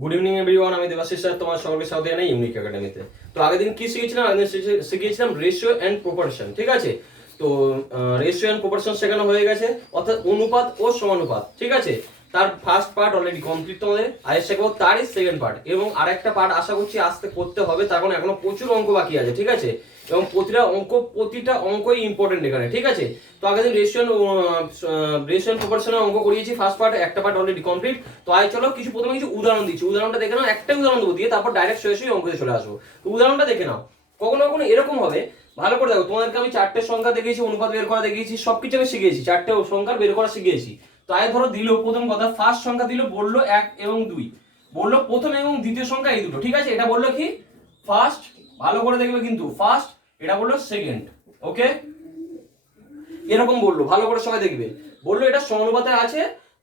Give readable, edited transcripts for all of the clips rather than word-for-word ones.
Good evening everyone, আমি Debashis sir তোমার সকলকে স্বাগত জানাই ইউনিক একাডেমিতে। তো আগের দিন কি শিখেছিলাম? আগের দিন শিখিয়েছিলাম রেশিও অ্যান্ড প্রপোর্শন, ঠিক আছে? তো রেশিও অ্যান্ড প্রপোর্শন শেখানো হয়ে গেছে, অর্থাৎ অনুপাত ও সমানুপাত, ঠিক আছে? তার ফার্স্ট পার্ট অলরেডি কমপ্লিট তোমাদের, আজ শেখাবো তারই সেকেন্ড পার্ট, এবং আরেকটা পার্ট আশা করছি আসতে করতে হবে, তার কারণ এখনো প্রচুর অঙ্ক বাকি আছে, ঠিক আছে? এবং প্রতিটা অঙ্কই ইম্পর্টেন্ট এখানে, ঠিক আছে? তো আগের দিন রেশিও প্রপোর্শনের অঙ্ক করিয়েছি, ফার্স্ট পার্ট একটা পার্ট অলরেডি কমপ্লিট। তো আজ চলো প্রথমে কিছু উদাহরণ দিচ্ছি, উদাহরণটা দেখে নাও, একটা উদাহরণ দেবো দিয়ে তারপর ডাইরেক্ট সরাসরি অঙ্কতে চলে আসবো। তো উদাহরণটা দেখে নাও। কখনো কখনো এরকম হবে, ভালো করে দেখো, তোমাদেরকে আমি চারটে সংখ্যা দেখিয়েছি, অনুপাত বের করা দেখিয়েছি, সবকিছু আমি শিখিয়েছি, চারটে সংখ্যা বের করা শিখিয়েছি। তো আয় ধরো দিল প্রথম কথা, ফার্স্ট সংখ্যা দিল, বললো 1 এবং 2, বললো প্রথম এবং দ্বিতীয় সংখ্যা এই দুটো, ঠিক আছে? এটা বললো কি ফার্স্ট, ভালো করে দেখবে কিন্তু ফার্স্ট, এটা বললো সেকেন্ড, ওকে? এরকম বললো, ভালো করে সবাই দেখবে। বললো এটা সমানুপাতে আছে,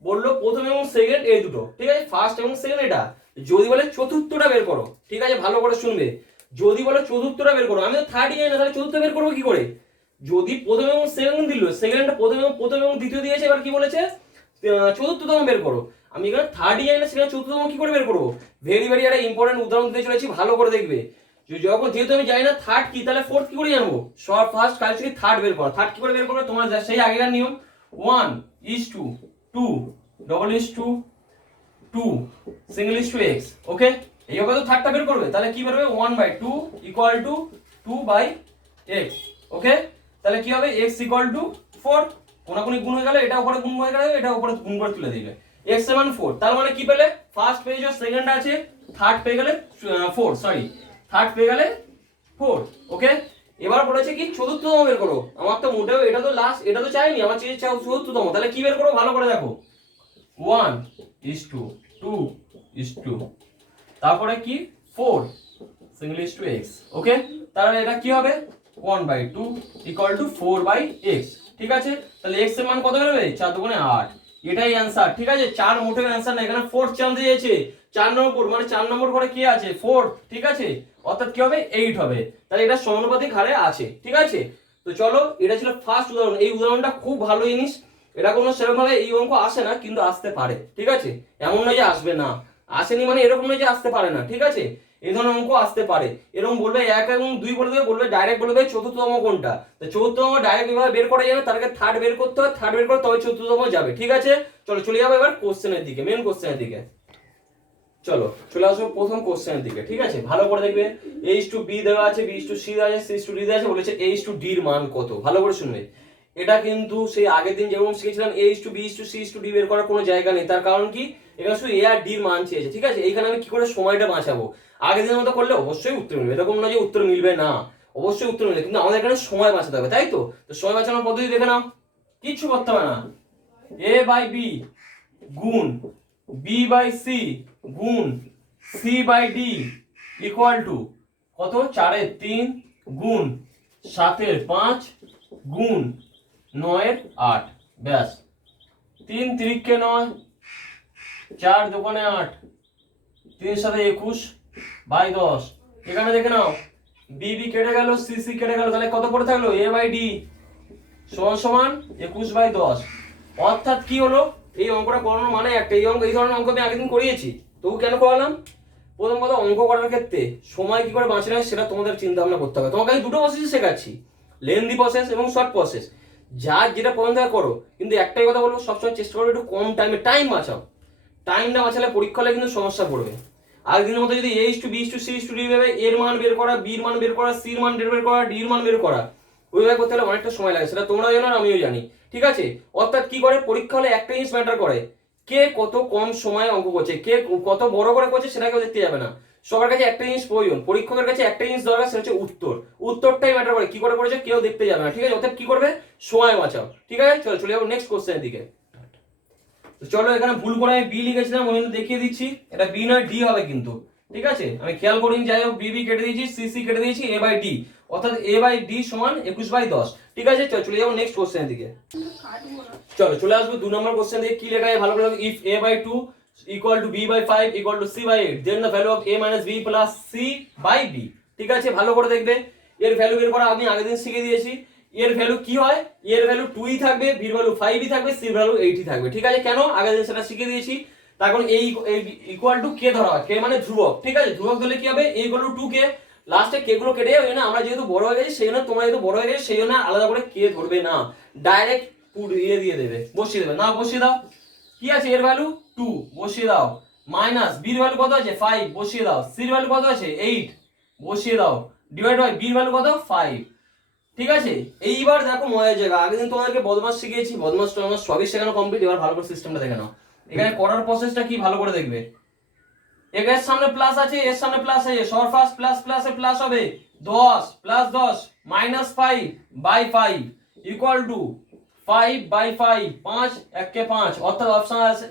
বললো প্রথম এবং সেকেন্ড এই দুটো, ঠিক আছে? ফার্স্ট এবং সেকেন্ড এটা। যদি বলে চতুর্থটা বের করো, ঠিক আছে? ভালো করে শুনবে, যদি বলে চতুর্থটা বের করো, আমি তো থার্ড জানি না, তাহলে চতুর্থ বের করবো কি করে? যদি প্রথম এবং সেকেন্ড দিল, সেকেন্ড প্রথম এবং দ্বিতীয় দিয়েছে, এবার কি বলেছে চতুর্থতম বের করো। আমি এখানে থার্ড জানি না, সেখানে চতুর্থতম কি করে বের করবো? ভেরি ভেরি একটা ইম্পর্টেন্ট উদাহরণ দিতে চলেছি, ভালো করে দেখবে। যেহেতু আমি জানি না থার্ড কি, তাহলে ফোর্থ কি করে জানবো? সব ফার্স্ট কাজ কি থার্ড বের করো। থার্ড কি করে বের করবে? তোমার সেই আগেকার নিয়ম, 1:2, 2:2, single:x, ওকে? এইভাবে তো থার্ডটা বের করবে, তাহলে কি বেরোবে? 1/2 = 2/x, ওকে? তাহলে কি হবে? x = 4, কোনাকুনি গুণ হয়ে গেল, এটা উপরে গুণ হয়ে গেল, এটা উপরে গুণ করে তুলে দিবে, x = 4। তার মানে কি পেলে? ফার্স্ট পেয়েছো, সেকেন্ড আছে, থার্ড পেয়ে গেলে 4, সরি, থার্ড পেয়ে গেলে 4, ওকে? এবার বলেছে কি চতুর্থতম বের করো। আমার তো মোটেও এটা তো লাস্ট, এটা তো চাইনি, আমার চেয়ে চাও চতুর্থতম। তাহলে কি বের করো? ভালো করে দেখো, 1:2, তারপরে কি 4, single:x, ওকে? তাহলে এটা কি হবে? 1/2 = 4/x, ঠিক আছে? তাহলে x এর মান কত বেরোবে? 4 × 8, এটাই অ্যানসার, ঠিক আছে? 4 মোটেও অ্যানসার না, এখানে 4 চান্স দিয়েছে, 4 নম্বর, মানে 4 নম্বর করে কি আছে? 4, ঠিক আছে? অর্থাৎ কি হবে? 8 হবে। তাহলে এটা সমানুপাতিক হারে আছে, ঠিক আছে? তো চলো, এটা ছিল ফার্স্ট উদাহরণ। এই উদাহরণটা খুব ভালো জিনিস, এটা কোনো সেরকম ভাবে এই অঙ্ক আসে না, কিন্তু আসতে পারে, ঠিক আছে? এমন নয় যে আসবে না, আসেনি মানে এরকম নয় যে আসতে পারে না, ঠিক আছে? এই ধরনের অঙ্ক আসতে পারে। এরকম বলবে 1 এবং 2 বলে দেবে, বলবে ডাইরেক্ট বলবে চতুর্থতম কোনটা। তো চতুর্থতম ডাইরেক্ট এভাবে বের করা যাবে, তার আগে থার্ড বের করতে হয়, থার্ড বের করে তবে চতুর্থতম যাবে, ঠিক আছে? চলো চলে যাবো এবার কোশ্চেনের দিকে, মেন কোশ্চেনের দিকে। চলো চলে আসবো প্রথম কোশ্চেনের দিকে, ঠিক আছে? ভালো করে দেখবে, a:b দেওয়া আছে, b:c দেওয়া আছে, c:d দেওয়া আছে, বলেছে a:d এর মান কত। ভালো করে শুনবে, এটা কিন্তু সেই আগের দিন যেমন শিখেছিলাম a:b:c:d বের করার কোনো জায়গা নেই। তার কারণ কি? এখানে শুধু a আর d এর মান চেয়েছে, ঠিক আছে? এইখানে আমি কি করে সময়টা বাঁচাবো? আগের দিনের মতো করলে অবশ্যই উত্তর মিলবে, এরকম না যে উত্তর মিলবে না, অবশ্যই উত্তর মিলবে, কিন্তু আমাদের এখানে সময় বাঁচাতে হবে, তাই তো? তো সময় বাঁচানোর পদ্ধতি দেখে নাও, কিচ্ছু করতে হবে না। a/b গুণ b/c গুণ c/d ইকুয়াল টু কত? 4 × 3 গুণ 7 × 5 গুণ 9 × 8, ব্যাস। 3 × 3 = 9, 4 × 2 = 8, 3 × 7 = 21/10। এখানে দেখে নাও, bb কেটে গেল, cc কেটে গেল, তাহলে কত পড়ে থাকলো? a/d সমান 21/10। অর্থাৎ কি হলো? এই অঙ্কটা করানোর মানে একটা, এই ধরনের অঙ্ক আমি আগের দিন করিয়েছি, তবু কেন করালাম? প্রথম কথা, অঙ্ক করার ক্ষেত্রে সময় কি করে বাঁচানো হয় সেটা তোমাদের চিন্তা ভাবনা করতে হবে। তোমাকে আমি দুটো প্রসেস শেখাচ্ছি, লেন্দি প্রসেস এবং শর্ট প্রসেস, যার যেটা পছন্দ হয় করো, কিন্তু একটাই কথা বলবো, সবসময় চেষ্টা করো একটু কম টাইম বাঁচাও। টাইম না বাঁচালে পরীক্ষা হলে কিন্তু সমস্যা পড়বে। আগের দিনের মতো যদি a:b:c:d ভেবে এর মান বের করা, b এর মান বের করা, c এর মান বের করা, d এর মান বের করা, ওইভাবে করতে হলে অনেকটা সময় লাগে, সেটা তোমরাও জানো আর আমিও জানি, ঠিক আছে? অর্থাৎ কি করে, পরীক্ষা হলে একটা জিনিস ম্যাটার করে, কে কত কম সময়ে অঙ্ক করছে, কে কত বড় করে করছে সেটা কেউ দেখতে যাবে না। সবার কাছে একটা জিনিস প্রয়োজন, পরীক্ষকের কাছে একটা জিনিস দরকার, সেটা হচ্ছে উত্তরটাই ম্যাটার করে, কি করে করেছে কেউ দেখতে যাবে না, ঠিক আছে? অর্থাৎ কি করবে? সময় বাঁচাও, ঠিক আছে? চলো চলে যাবো নেক্সট কোশ্চেনের দিকে। তো চলো, এখানে ভুল করে আমি বি লিখেছিলাম, ওই জন্য দেখিয়ে দিচ্ছি, এটা বি নয় ডি হবে কিন্তু, ঠিক আছে? আমি খেয়াল করিনি, যাই হোক বি কেটে দিয়েছি, সি কেটে দিয়েছি, a/d, অর্থাৎ a/d সমান 21/10, ঠিক আছে? চলো চলে যাবো নেক্সট কোশ্চেনের দিকে। চলো চলে আসবো 2 নম্বর কোশ্চেন দিকে। কি লেখা আছে ভালো করে দেখো, if a/2 = b/5 = c/8, then the value of a - b + c/b, ঠিক আছে? ভালো করে দেখবে, এর ভ্যালু বের করা আমি আগের দিন শিখিয়ে দিয়েছি। এর ভ্যালু কি হয়? এর ভ্যালু 2ই থাকবে, b এর ভ্যালু 5ই থাকবে, c এর ভ্যালু 8ই থাকবে, ঠিক আছে? কেন? আগের দিন সেটা শিখিয়ে দিয়েছি। তার কারণ এই ইকুয়াল টু কে ধরা হয়, কে মানে ধ্রুবক, ঠিক আছে, ধ্রুবক ধরলে কি হবে a ইকুয়াল টু 2k, লাস্টে কে গুলো কেটে যাবে না, আমরা যেহেতু বড় হয়ে গেছি সেই জন্য, তোমরা যেহেতু বড় হয়ে গেছে সেই জন্য আলাদা করে কে ধরবে না, ডাইরেক্ট দিয়ে দেবে, বসিয়ে দেবে, না বসিয়ে দাও, কি আছে এর ভ্যালু 2 বসিয়ে দাও, মাইনাস b এর ভ্যালু কত আছে 5 বসিয়ে দাও, c এর ভ্যালু কত আছে 8 বসিয়ে দাও, ডিভাইড বাই b এর ভ্যালু কত 5, ঠিক আছে। এইবার দেখো মজার জায়গা, আগের দিন তোমাদেরকে বদমাস শিখিয়েছি, বদমাস টদমাস সবই শেখানো কমপ্লিট, এবার ভালো করে সিস্টেমটা দেখে নাও। এখানে করার প্রসেসটা কি ভালো করে দেখবে, এর সামনে প্লাস আছে, এর সামনে প্লাস আছে, সবার ফার্স্ট প্লাস প্লাসে প্লাস হবে 10 plus 10 minus 5 by 5 equal to 5 by 5, 5 1 কে 5, অর্থাৎ অপশন আছে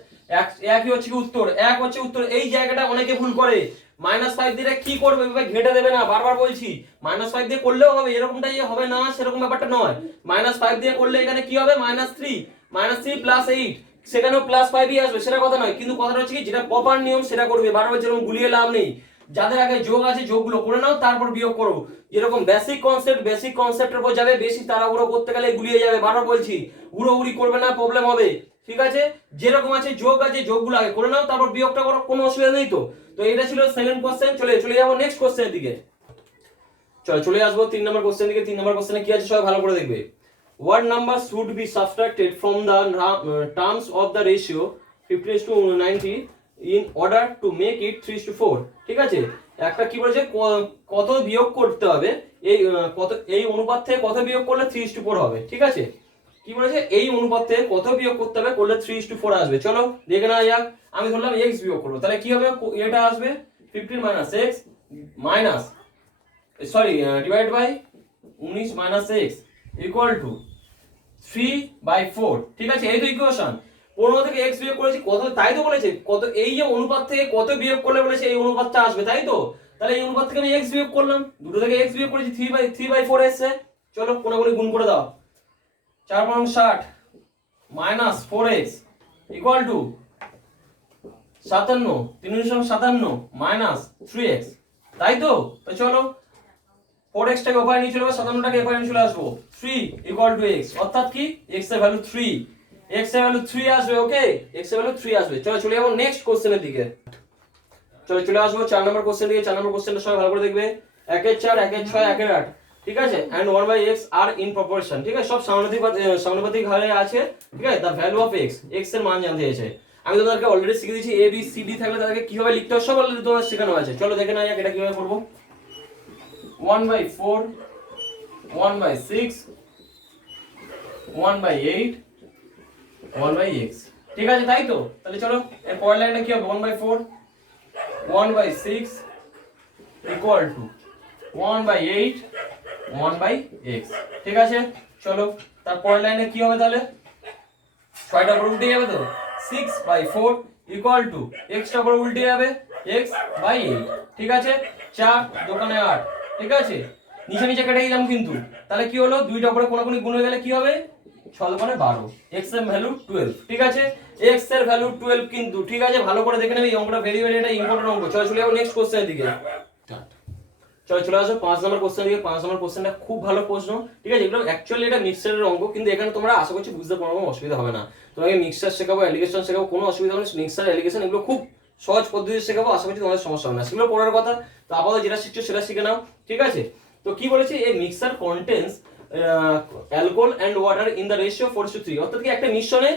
একই হচ্ছে কি উত্তর, এক হচ্ছে উত্তর। এই জায়গাটা অনেকে ভুল করে, -5 দিয়ে কি করবে ভাই, ঘেটে দেবে না, বারবার বলছি, -5 দিয়ে করলেও হবে, এরকমটাই হবে না সেরকম ব্যাপারটা নয়, -5 দিয়ে করলে এখানে কি হবে -3 প্লাস 8, সেখানেও +5ই আসবে, সেটা কথা নয়, কিন্তু কথাটা হচ্ছে কি যেটা প্রপার নিয়ম সেটা করবে, বারবার যেরকম গুলিয়ে লাভ নেই, যাদের আগে যোগ আছে যোগগুলো করে নাও, তারপর বিয়োগ করো, যেরকম বেসিক কনসেপ্টের উপর যাবে, বেশি তাড়াহুড়ো করতে গেলে গুলিয়ে যাবে, বারবার বলছি হুড়োহুড়ি করবে না, প্রবলেম হবে, ঠিক আছে, যেরকম আছে যোগ আছে যোগগুলো আগে করে নাও, তারপর বিয়োগটা করো, কোনো অসুবিধা নেই। তো তো এটা ছিল সেকেন্ড কোশ্চেন, চলে যাবো নেক্সট কোশ্চেনের দিকে, চলে আসবো 3 নম্বর কোশ্চেন দিকে। 3 নম্বর কোশ্চেনে কি আছে সবাই ভালো করে দেখবে, what number should be subtracted from the terms of the ratio 50:90 in order to make it 3:4, ঠিক আছে, একটা কি বলেছে কত বিয়োগ করতে হবে, এই কত এই অনুপাত থেকে কত বিয়োগ করলে 3:4 হবে, ঠিক আছে, কি বলেছে এই অনুপাত থেকে কত বিয়োগ করতে হবে করলে 3:4 আসবে, চলো দেখে নেওয়া যাক। আমি ধরলাম x বিয়োগ করব, তাহলে কি হবে, এটা আসবে 15 - x minus divide by 19 - x equal to 3/4, ঠিক আছে, এই তো ইকুয়েশন। 15 থেকে x বিয়োগ করেছি কত, তাই তো বলেছে কত, এই যে অনুপাত থেকে কত বিয়োগ করলে বলেছে এই অনুপাতটা আসবে, তাই তো, তাহলে এই অনুপাত থেকে আমি x বিয়োগ করলাম, দুটো থেকে x বিয়োগ করেছি 3/4 এসেছে, চলো কোনাকুনি গুণ করে দাও, 4×60 minus 4x equal to 57, 3×57 minus 3x, তাই তো। তো চলো 4x টাকে ওপারে নিয়ে চলে আসবো, 57টাকে এপারে নিয়ে চলে আসবো, 3 ইকুয়াল টু x, অর্থাৎ কি x এর ভ্যালু 3, x এর ভ্যালু 3 আসবে, ওকে, x এর ভ্যালু 3 আসবে। চলে যাবো নেক্সট কোশ্চেনের দিকে, চলে আসবো 4 নম্বর কোশ্চেন দিকে। 4 নম্বর কোশ্চেনটা সবাই ভালো করে দেখবে, 1 এর 4 1 এর 6 1 এর 8, ঠিক আছে, and 1/x are in proportion, ঠিক আছে, সব সমানুপাতিক হারে আছে, ঠিক আছে, the value of x, x এর মান জানতে চাইছে। আমি তোমাদেরকে অলরেডি শিখিয়ে দিয়েছি a b c d থাকলে তাদেরকে কিভাবে লিখতে হয় সব অলরেডি তোমাদের শেখানো আছে, চলো দেখে নাও এটা কিভাবে করব। 1/4 1/6 1/8 1/x, ঠিক আছে, তাই তো, তাহলে চলো এর পরের লাইনটা কি হবে, 1/4 1/6 ইকুয়াল টু 1/8 1/x, ঠিক আছে, চলো তারপরের লাইনে কি হবে, তাহলে 6টা উপর উল্টে যাবে, তো 6/4 ইকুয়াল টু x টা উপর উল্টে যাবে x/8, ঠিক আছে, 4 দোকানে 8, ঠিক আছে, নিচে নিচে কেটে গেলাম কিন্তু, তাহলে কি হলো, দুইটা উপরে কোনাকুনি গুণ হয়ে গেলে কি হবে, 6 দোকানে 12, x এর ভ্যালু 12, ঠিক আছে, x এর ভ্যালু 12 কিন্তু, ঠিক আছে, ভালো করে দেখে নেবে, এই অঙ্কটা ভেরি ভেরি এটা ইম্পর্টেন্ট অঙ্ক। চলে যাবো নেক্সট কোশ্চেনের দিকে, চলে আসো 5 নম্বর কোশ্চেন দিকে। 5 নম্বর কোশ্চেনটা খুব ভালো প্রশ্ন, ঠিক আছে, এগুলো অ্যাকচুয়ালি এটা মিক্সচারের অঙ্ক, কিন্তু এখানে তোমরা আশা করছি বুঝতে কোনো অসুবিধা হবে না, তোমাকে মিক্সচার শেখাবো, এলিগেশন শেখাবো, কোনো অসুবিধা হবে না, মিক্সচার এলিগেশন এগুলো খুব সহজ পদ্ধতিতে শেখাবো, আশা করছি তোমাদের সমস্যা হবে না, সেগুলো পড়ার কথা, তো আপাতত যেটা শিখছো সেটা শিখে নাও, ঠিক আছে। তো কি বলেছে, এই mixture contains alcohol and water in the ratio 4:3, অর্থাৎ কি একটা মিশ্রণে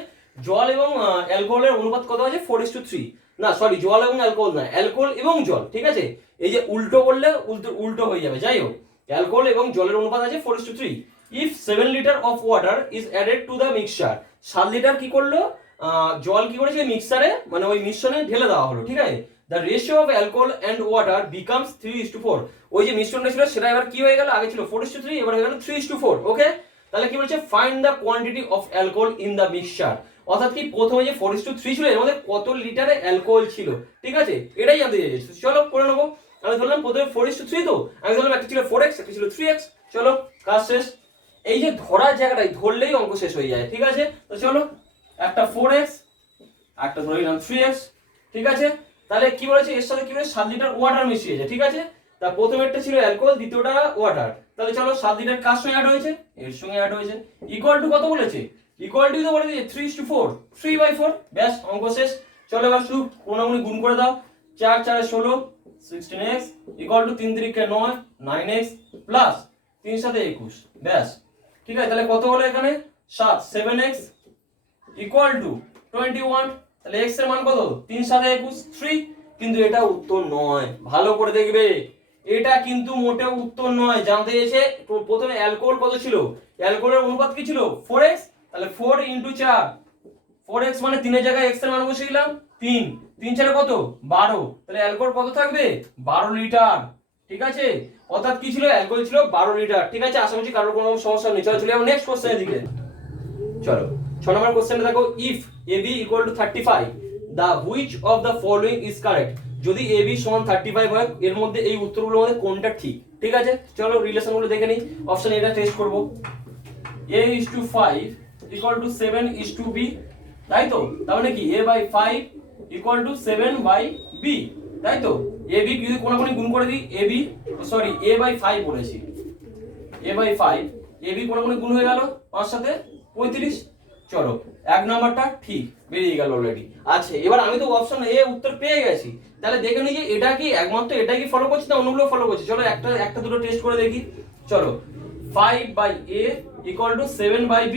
জল এবং অ্যালকোহলের অনুপাত কত আছে 4:3, না সরি জল এবং অ্যালকোহল না, অ্যালকোহল এবং জল, ঠিক আছে, এই যে উল্টো করলে উল্টো হয়ে যাবে, যাই হোক, অ্যালকোহল এবং জলের অনুপাত আছে 4:3, if 7 litre of water is added to the mixture, 7 litre কি করলো, জল কি করেছে মিক্সচারে, মানে ওই মিশ্রণে ঢেলে দেওয়া হলো, ঠিক আছে, the ratio of alcohol and water becomes 3:4, ওই যে মিশ্রণটা ছিল সেটা এবার কি হয়ে গেল, আগে ছিল 4:3 এবার হয়ে গেল 3:4, ওকে, তাহলে কি বলছে, find the quantity of alcohol in the mixture, অর্থাৎ কি প্রথমে যে 4:3 ছিল এর মধ্যে কত লিটারে অ্যালকোহল ছিল, ঠিক আছে, এটাই জানতে চাইছি, চলো করে নেবো। আমি ধরলাম প্রথমে 4:3, তো আমি ধরলাম একটা ছিল 4x একটা ছিল 3x, চলো কাজ শেষ। এই যে ধরার জায়গাটাই ধরলেই অঙ্ক শেষ হয়ে যায়, ঠিক আছে, তো চলো একটা 4x একটা ধরে নিলাম 3x, ঠিক আছে, তাহলে কি বলেছে এর সাথে কি বলেছে 7 লিটার ওয়াটার মিশিয়েছে, ঠিক আছে, তা প্রথমেরটা ছিল অ্যালকোহল, দ্বিতীয়টা ওয়াটার, তাহলে চলো 7 লিটার কার সঙ্গে অ্যাড হয়েছে, এর সঙ্গে অ্যাড হয়েছে, ইকুয়াল টু কত বলেছে, ইকুয়াল টু তো বলে দিয়েছে 3:4, 3/4, ব্যাস অঙ্ক শেষ। চলো এবার শুধু কোনাগুনি গুণ করে দাও, 4 4 16 16x equal to 3 3 K 9 9x plus 3 7 21, ব্যাস। ঠিক আছে, তাহলে কত হলো এখানে 7 7x ইকুয়াল টু 21, তাহলে x এর মান কত 3 7 21 3, কিন্তু এটা উত্তর নয়, ভালো করে দেখবে এটা কিন্তু মোটেও উত্তর নয়। জানতে চেয়েছে প্রথমে অ্যালকোহল কত ছিল, অ্যালকোহলের অনুপাত কি ছিল 4x, তাহলে 4 ইনটু 4 4x মানে 3 এর জায়গায় x এর মান বসিয়ে দিলাম 3 3 4 কত 12, তাহলে অ্যালকোহল কত থাকবে 12 লিটার। ঠিক আছে, অর্থাৎ কি ছিল অ্যালকোহল ছিল 12 লিটার। ঠিক আছে, আশা করছি কারোর কোনো সমস্যা নেই। চলো চলে যাবো নেক্সট কোশ্চেনের দিকে। চলো 6 নম্বর কোশ্চেনটা দেখো, if ab equal to 35 the which of the following is correct. যদি ab সমান 35 হয় এর মধ্যে এই উত্তরগুলোর মধ্যে কোনটা ঠিক। ঠিক আছে, চলো রিলেশনগুলো দেখে নিই। অপশন এটা টেস্ট করব, a is to 5 equal to 7 is to b, তাই তো, তার মানে কি a by 5 equal to 7 by b, তাই তো। ab যদি কোনাকুনি গুণ করে দিই ab সরি a by 5 বলেছি, a by 5 ab কোনাকুনি গুণ হয়ে গেল 5 সাথে 35। চলো এক নাম্বারটা ঠিক বেরিয়ে গেল অলরেডি। আচ্ছা এবার আমি তো অপশন এ উত্তর পেয়ে গেছি, তাহলে দেখে নিই যে এটা কি একমাত্র এটা কি ফলো করছে না অন্যগুলো ফলো করছে। চলো একটা দুটো টেস্ট করে দেখি। চলো 5 by a equal to 7 by b,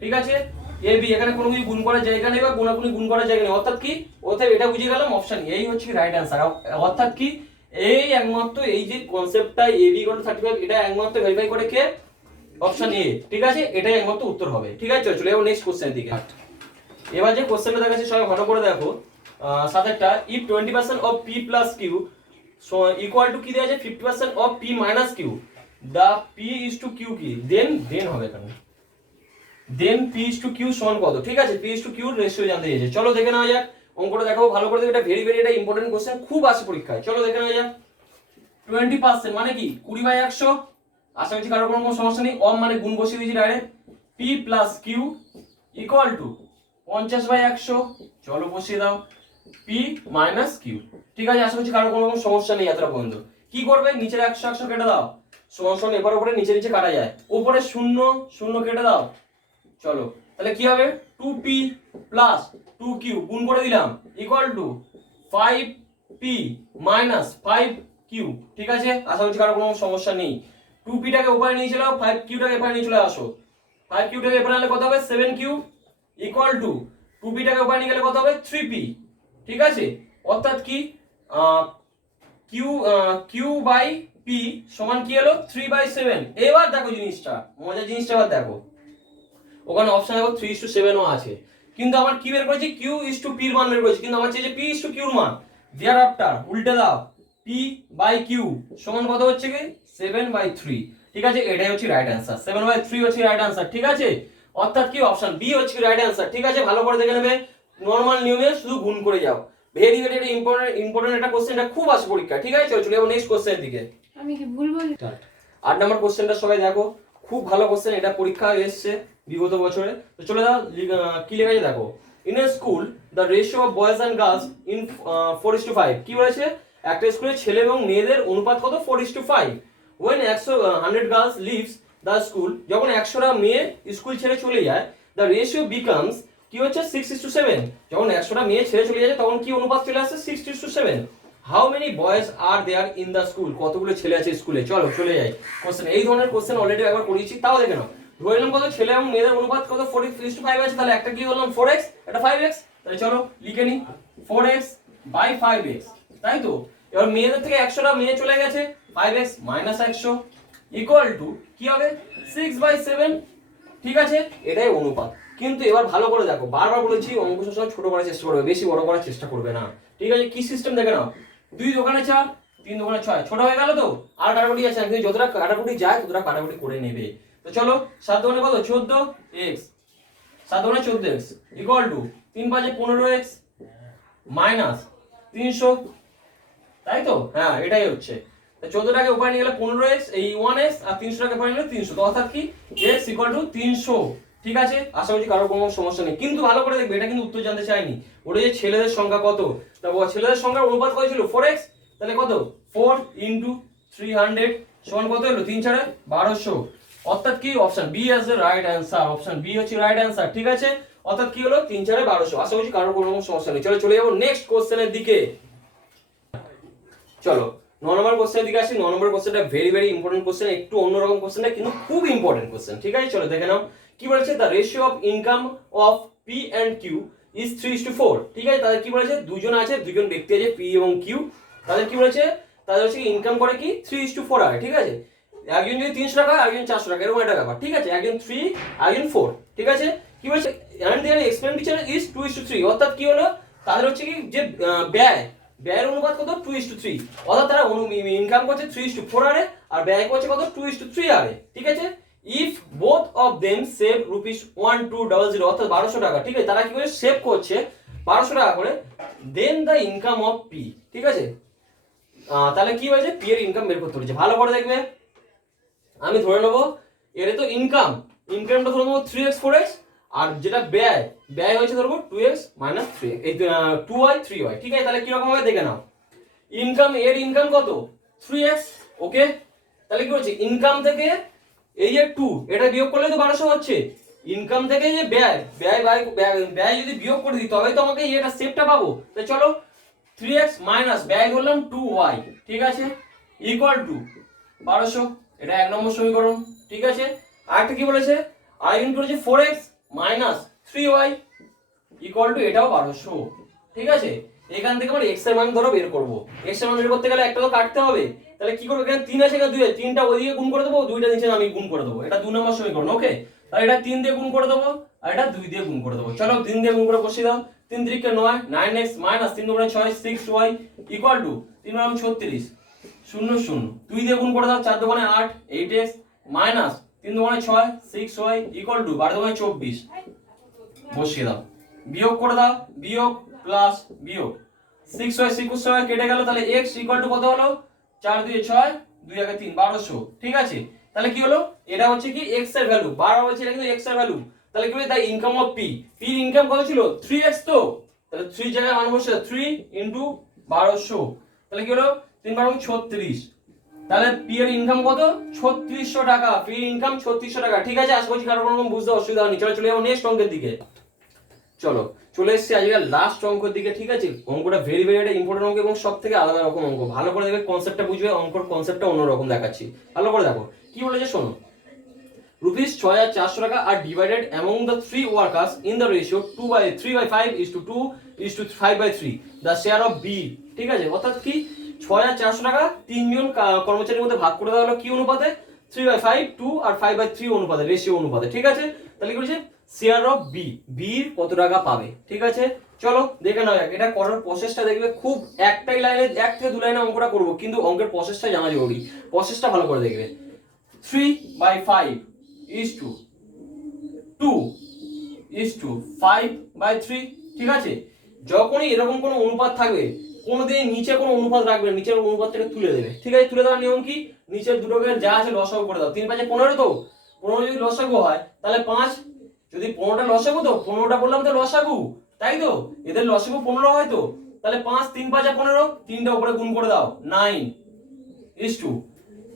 ঠিক আছে। a b এখানে কোনো কিছু গুণ করার জায়গা নেই বা গুণাগুণি গুণ করার জায়গা নেই, অর্থাৎ কি অতএব এটা বুঝে গেলাম অপশন এই হচ্ছে রাইট অ্যান্সার। অর্থাৎ কি এই একমাত্র এই যে কনসেপ্টটা a b equal to 35 এটা একমাত্র ভেরিফাই করে কে অপশন এ। ঠিক আছে, এটাই একমাত্র উত্তর হবে। ঠিক আছে, চলে যাবো নেক্সট কোশ্চেনের দিকে। এবার যে কোশ্চেনটা দেখাচ্ছি সবাই ভালো করে দেখো, সাথেটা if 20% of p plus q so equal to কি দেয়া আছে 50% of p minus q, the p is to q কি then হবে এখানে then p is to q সমান কত। ঠিক আছে, p is to q এর রেশিও জানতে চেয়েছে। চলো দেখে নেওয়া যাক, অঙ্কটা দেখো ভালো করে দেখো, এটা ভেরি এটা ইম্পর্টেন্ট কোশ্চেন, খুব আসে পরীক্ষায়। চলো দেখে নেওয়া যাক। 20% মানে কি 20/100, আশা করছি কারোর কোনো সমস্যা নেই। অম মানে গুণ বসিয়ে দিয়েছি direct, p plus q equal to 50/100, চলো বসিয়ে দাও p minus q। ঠিক আছে, আশা করছি কারোর কোনো সমস্যা নেই এতটা পর্যন্ত। কি করবে নিচের 100 100 কেটে দাও, সমান সমান এবার উপরে নিচে নিচে কাটা যায়, উপরে 0 0 কেটে দাও। চলো তাহলে কি হবে 2p plus 2q গুণ করে দিলাম equal to 5p minus 5q। ঠিক আছে, আশা করছি কারোর কোনো সমস্যা নেই। 2p টাকে উপরে নিয়ে চলে যাও, 5q টাকে এপারে নিয়ে চলে আসো। 5q টাকে এপারে আনলে কত হবে 7q ইকুয়াল টু 2p টাকে উপরে নিয়ে গেলে কত হবে 3p। ঠিক আছে, অর্থাৎ কি q বাই p সমান কি হলো 3/7। এবার দেখো জিনিসটা মজার জিনিসটা, এবার দেখো ওখানে অপশন দেখো 3:7 ও আছে, কিন্তু আমার কি বের করেছি q is to p এর মান বের করেছি, কিন্তু আমার চেয়েছে p is to q এর মান। দেয়ার আফটার উল্টে দাও, p বাই q সমান কত হচ্ছে কি 7/3। ঠিক আছে, এটাই হচ্ছে রাইট অ্যান্সার, 7/3 হচ্ছে রাইট অ্যান্সার। ঠিক আছে, অর্থাৎ কি অপশন বি হচ্ছে রাইট অ্যান্সার। ঠিক আছে, ভালো করে দেখে নেবে, নরমাল নিয়মে শুধু গুণ করে যাও। ভেরি ইম্পর্টেন্ট একটা কোশ্চেন, এটা খুব আসে পরীক্ষা। ঠিক আছে, চলে যাবো নেক্সট কোশ্চেনের দিকে। আমি কি ভুল বলি? 8 নম্বর কোশ্চেনটা সবাই দেখো, খুব ভালো কোশ্চেন, এটা পরীক্ষায় এসেছে বিগত বছরে। তো চলে দাও কি লেখা আছে দেখো, in a school the ratio of boys and girls in 4:5। কি বলেছে একটা স্কুলে ছেলে এবং মেয়েদের অনুপাত কত 4:5। when 100 girls leaves the school, যখন 100টা মেয়ে স্কুল ছেড়ে চলে যায়, the ratio becomes কি হচ্ছে 6:7। যখন 100টা মেয়ে ছেড়ে চলে যায় তখন কি অনুপাত চলে আসছে 6:7। How many boys are there in the school, কতগুলো ছেলে আছে স্কুলে। চলো চলে যাই কোশ্চেন, এই ধরনের কোশ্চেন অলরেডি একবার করিয়েছি, তাও দেখে নাও। ধরে নিলাম কত ছেলে এবং মেয়েদের অনুপাত কত 4:5 আছে, তাহলে একটা কি বললাম 4x এটা 5x, তাহলে চলো লিখে নি 4x বাই 5x, তাই তো। এবার মেয়েদের থেকে 100টা মেয়ে চলে গেছে, 5x মাইনাস 100 ইকুয়াল টু কি হবে 6/7। ঠিক আছে, এটাই অনুপাত। কিন্তু এবার ভালো করে দেখো, বারবার বলেছি অঙ্ক সবসময় ছোট করার চেষ্টা করবে, বেশি বড় করার চেষ্টা করবে না। ঠিক আছে, কি সিস্টেম দেখে নাও, 2 দোকানে 4 3 দোকানে 6, ছোট হয়ে গেল তো, আর কাটাকুটি আছে না, কিন্তু যতটা কাটাকুটি যায় ততটা কাটাকুটি করে নেবে। তো চলো 7 দোকানে কত 14x, 7 দোকানে 14x equal to 3 5 15x minus 300, তাই তো। হ্যাঁ এটাই হচ্ছে, 14টাকে উপরে নিয়ে গেলে 15x এই 1x আর 300টাকে উপরে নিয়ে গেলে 300, তো অর্থাৎ কি x ইকুয়াল টু 300। ঠিক আছে, আশা করছি কারোর কোনো সমস্যা নেই। কিন্তু ভালো করে দেখবে, এটা কিন্তু উত্তর জানতে চাইনি, ওটা যে ছেলেদের সংখ্যা কত, তা ছেলেদের সংখ্যার অনুপাত কত ছিল 4x, তাহলে কত 4 ইনটু 300 সমান কত হলো 3 4 1200। অর্থাৎ কি option B is the right answer, option B হচ্ছে রাইট অ্যান্সার। ঠিক আছে, অর্থাৎ কি হলো 3 4 1200। আশা করছি কারোর কোনো রকম সমস্যা নেই। চলো চলে যাবো নেক্সট কোশ্চেনের দিকে। চলো 9 নম্বর কোশ্চেনের দিকে আসি। 9 নম্বর কোশ্চেনটা ভেরি ভেরি ইম্পর্টেন্ট কোশ্চেন, একটু অন্যরকম কোশ্চেনটা কিন্তু খুব ইম্পর্টেন্ট কোশ্চেন। ঠিক আছে চলো দেখে নাও কি বলেছে, the ratio of income of P and Q is 3:4। ঠিক আছে তাদের কি বলেছে, দুজন আছে, দুজন ব্যক্তি আছে পি এবং কিউ, তাদের কি বলেছে, তাদের হচ্ছে ইনকাম করে কি 3:4 হয়। ঠিক আছে একজন যদি 300 টাকা একজন 400 টাকা এরকম একটা ব্যাপার। ঠিক আছে একজন 3 একজন 4। ঠিক আছে কি বলছে, এন্ড देयर এক্সপেন্ডিচার ইজ 2:3। অর্থাৎ কি হলো, তাদের হচ্ছে কি যে ব্যয়ের অনুপাত কত 2:3। অর্থাৎ তারা ইনকাম করছে 3:4 হারে আর ব্যয় করছে কত 2:3 হারে। ঠিক আছে if both of them save ₹1200 অর্থাৎ 1200 টাকা। ঠিক আছে তারা কি করে সেভ করছে 1200 টাকা করে, দেন দ্য ইনকাম অফ পি। ঠিক আছে তাহলে কি হয়েছে, পি এর ইনকাম বের করতে হচ্ছে। ভালো করে দেখবে, আমি ধরে নেবো এর তো ইনকামটা ধরে নেবো 3x 4x, আর যেটা ব্যয় হয়েছে ধরবো 2x - 3 এই 2y 3y। ঠিক আছে তাহলে কি রকম হবে দেখে নাও, ইনকাম কত 3x। ওকে তাহলে কি হচ্ছে, ইনকাম থেকে এই যে 2 এটা বিয়োগ করলে তো 1200 হচ্ছে। ইনকাম থেকে যে ব্যয় যদি বিয়োগ করে দিই তবেই তো আমাকে এটা সেভটা পাবো। তাই চলো 3x মাইনাস ব্যয় ধরলাম 2y। ঠিক আছে ইকুয়াল টু 1200, এটা 1 নম্বর সমীকরণ। ঠিক আছে আরেকটা কি বলেছে, আরেকজন করেছে 4x minus 3y equal to এটাও 1200। ঠিক আছে এখান থেকে আমরা x এর মান ধরো বের করব। x এর মান বের করতে গেলে একটা তো কাটতে হবে, তাহলে কি করব, এখানে 3 আছে এখানে 2 আছে, 3টা ওইদিকে গুণ করে দেবো, 2টা নিচে আমি গুণ করে দেবো, এটা 2 নম্বর সমীকরণ। ওকে তাহলে এটা 3 দিয়ে গুণ করে দেবো আর এটা 2 দিয়ে গুণ করে দেবো। চলো 3 দিয়ে গুণ করে বসিয়ে দাও, 3 3 কে 9 9x minus 3 2 6 6y equal to 3 36 0 0 2 দিয়ে গুণ করে দাও, 4 2 8 8x minus 3 2 6 6y equal to 12 2 24 বসিয়ে দাও, বিয়োগ করে দাও, বিয়োগ প্লাস বিয়োগ 6y 6y কেটে গেল, তাহলে x ইকুয়াল টু কত হলো 4 2 6 2 1 3 1200। ঠিক আছে তাহলে কি হলো, এটা হচ্ছে কি x এর ভ্যালু, 12 বলছে এটা কিন্তু x এর ভ্যালু। তাহলে কি হবে, তাই ইনকাম অফ পি, পি এর ইনকাম কত ছিল 3x, তো তাহলে 3 জায়গায় মান বসে 3 1200, তাহলে কি হলো 3 12 36। তাহলে পি এর ইনকাম কত 3600 টাকা, পি এর ইনকাম 3600 টাকা। ঠিক আছে আশা করছি কারোর কোনো বুঝতে অসুবিধা হয়নি। চলো চলে যাবো নেক্সট অঙ্কের দিকে। চলো চলে এসেছি আজকে লাস্ট অঙ্কের দিকে। ঠিক আছে অঙ্কটা ভেরি ভেরি একটা ইম্পর্টেন্ট অঙ্ক এবং সব থেকে আলাদা রকম অঙ্ক। ভালো করে দেখবে, কনসেপ্টটা বুঝবে, অঙ্কর কনসেপ্টটা অন্যরকম দেখাচ্ছি। ভালো করে দেখো কি বলেছে শোনো, ₹6400 টাকা আর divided among the 3 workers in the ratio 3/5 is to 5/3 the share of B. ঠিক আছে অর্থাৎ কি 6400 টাকা তিনজন কর্মচারীর মধ্যে ভাগ করে দেওয়া হলো কি অনুপাতে, 3/5 2 আর 5/3 অনুপাতে, রেশিও অনুপাতে। ঠিক আছে তাহলে কি বলেছে, শেয়ার অফ বি, বির কত টাকা পাবে। ঠিক আছে চলো দেখে নাও, এটা করার প্রসেসটা দেখবে, খুব একটাই লাইনে 1 থেকে 2 লাইনে অঙ্কটা করব, কিন্তু অঙ্কের প্রসেসটা জানা জরুরি, প্রসেসটা ভালো করে দেখবে। 3/5 is to 2 is to 5/3। ঠিক আছে যখনই এরকম কোনো অনুপাত থাকবে, কোনোদিন নিচে কোনো অনুপাত রাখবে, নিচের অনুপাতটাকে তুলে দেবে। ঠিক আছে তুলে দেওয়ার নিয়ম কি, নিচের দুটোকে যা আছে লসাগু করে দাও, 3 5 15, তো 15 যদি লসাগু হয় তাহলে 5, যদি 15টা লসাগু তো 15টা বললাম তো লসাগু, তাই তো এদের লসাগু 15 হয়, তো তাহলে 5 3 5 15, 3টা উপরে গুণ করে দাও 9 is to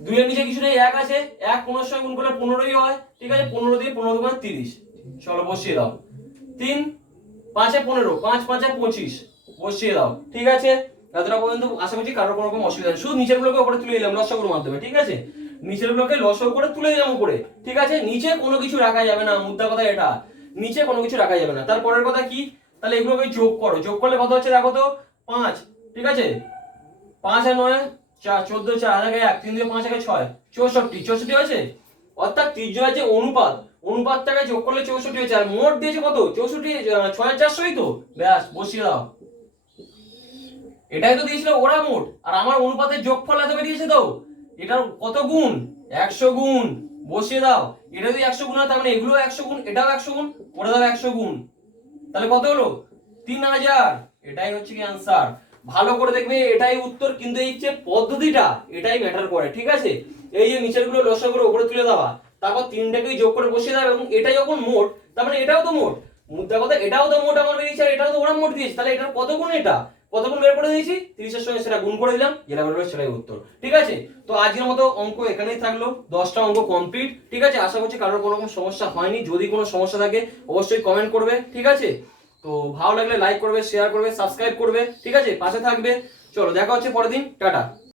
2 এর নিচে কিছু নেই, 1 আছে, 1 15 এর সঙ্গে গুণ করলে 15ই হয়। ঠিক আছে 15 দিয়ে 15 দুগুণে 30, চলো বসিয়ে দাও, 3 5 এ 15 5 5 এ 25 বসিয়ে দাও। ঠিক আছে এতটা পর্যন্ত আশা করছি কারোর কোনো রকম অসুবিধা নেই। শুধু নিচের গুলোকে উপরে তুলে দিলাম লসাগুর মাধ্যমে। ঠিক আছে নিচের গুলোকে লসাগু করে তুলে দিলাম উপরে। ঠিক আছে নিচে কোনো কিছু রাখা যাবে না, মুদ্রা কথা এটা, নিচে কোনো কিছু রাখা যাবে না। তারপরের কথা কি, তাহলে এগুলোকে যোগ করো, যোগ করলে কত হচ্ছে দেখো তো 5। ঠিক আছে 5 আর 9 4 14 4 আগে 1 3 2 5 আগে 6 64 64 হয়েছে। অর্থাৎ ত্রিজ্যের যে অনুপাতটাকে যোগ করলে 64 হয়েছে, আর মোট দিয়েছে কত 64 6400ই তো, ব্যাস বসিয়ে দাও। এটাই তো দিয়েছিল ওরা মোট, আর আমার অনুপাতের যোগফল এত বেরিয়েছে, তো এটার কত গুণ 100 গুণ, বসিয়ে দাও। এটা যদি 100 গুণ হয় তার মানে এগুলো 100 গুণ, এটাও 100 গুণ, করে দাও 100 গুণ, তাহলে কত হলো 3000। এটাই হচ্ছে কি आंसर। ভালো করে দেখবে এটাই উত্তর, কিন্তু এই যে পদ্ধতিটা এটাই ম্যাটার করে। ঠিক আছে এই যে নিচের গুলো লসাগুলো উপরে তুলে দেওয়া, তারপর তিনটাকেই যোগ করে বসিয়ে দাও, এবং এটা যখন মোট তার মানে এটাও তো মোট, মুদ্রা কথা এটাও তো মোট আমার বেরিয়েছে, আর এটাও তো ওরা মোট দিয়েছে, তাহলে এটার কত গুণ এটা, কত গুণ বের করে দিয়েছি, 30-এর সঙ্গে সেটা গুণ করে দিলাম, যেটা বের হবে সেটাই উত্তর। ঠিক আছে, তো আজকের মতো অঙ্ক এখানেই থাকলো, 10টা অঙ্ক কমপ্লিট। ঠিক আছে, আশা করছি কারোর কোনো রকম সমস্যা হয়নি। যদি কোনো সমস্যা থাকে অবশ্যই কমেন্ট করবে। ঠিক আছে, তো ভালো লাগলে লাইক করবে, শেয়ার করবে, সাবস্ক্রাইব করবে। ঠিক আছে, পাশে থাকবে। চলো দেখা হচ্ছে পরের দিন, টাটা।